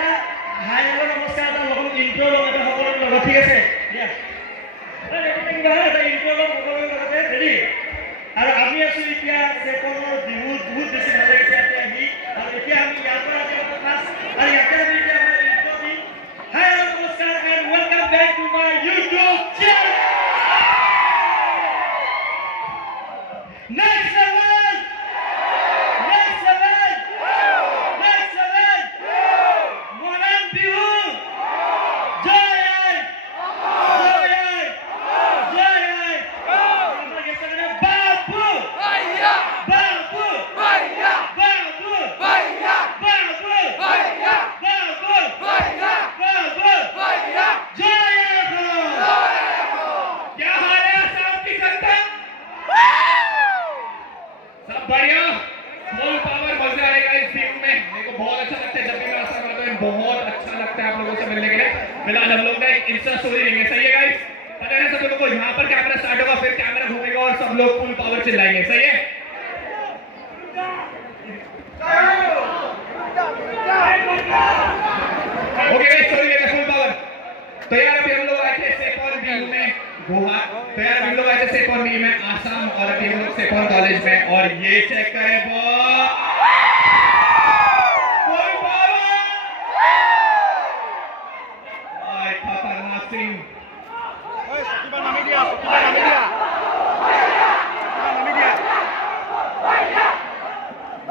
এটা hi hello' নমস্কাৰ এটা লগত ইণ্ট্ৰ লওঁ এটা সকলোৰে লগত ঠিক আছে দিয়া কিবা এটা ইণ্ট্ৰ লওঁ সকলোৰে লগতে ৰেডি আৰু আমি আছোঁ এতিয়া চেপনৰ বিহুত বহুত বেছি ভাল লাগিছে ইয়াতে আহি আৰু এতিয়া আমি ইয়াৰ পৰা ফাৰ্ষ্ট আৰু ইয়াতে আমি এতিয়া আমাৰ ইণ্ট্ৰ দিম হাই হেল্ল' নমস্কাৰ and welcome back to my YouTube channel Next level! Next level! Next level! Modern Bihu! Joy! Joy! Joy! Babu! Bhaiya! Babu! Bhaiya! Babu! Bhaiya! Babu! Bhaiya! Babu! Bhaiya! Babu! Bhaiya! Joy! क्या हाल है सब की जनता? सब बढ़िया full power मजे आएगा इस team में मेरे को बहुत अच्छा लगता है जब भी मैं ऐसा करता हूं बहुत अच्छा लगता है आप लोगों से मिलने के लिए फिलहाल हम लोग ना एक इंस्टा स्टोरी लेंगे सही है गाइस पता है सब लोगों को यहां पर कैमरा स्टार्ट होगा फिर कैमरा घूमेगा और सब लोग फुल पावर चिल्लाएंगे सही है ओके गाइस स्टोरी लेंगे फुल पावर तो यार अभी हम लोग आए थे सेपॉन बीयू में गोवा तो यार हम लोग आए थे सेपॉन बीयू में आसाम और अभी हम लोग सेपॉन कॉलेज में और ये चेक करें फुल पावर भाई खतरनाक सिंह ओए सकीबा नामी दिया सकीबा नामी दिया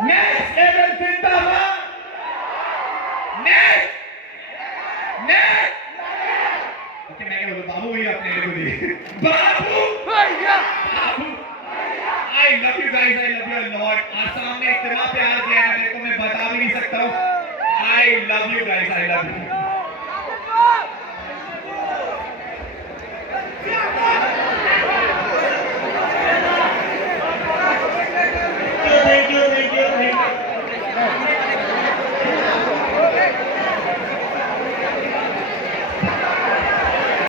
नेक्स्ट लेवल जिंदाबाद नेक्स्ट नेक्स्ट ओके मैं क्या बोलूं बाबू ही अपने लिए बोली बाबू Bhaiya! Babu I love you guys I love you lot Assam ने इतना प्यार दिया है मेरे को मैं बता भी नहीं सकता हूं I love you guys I love you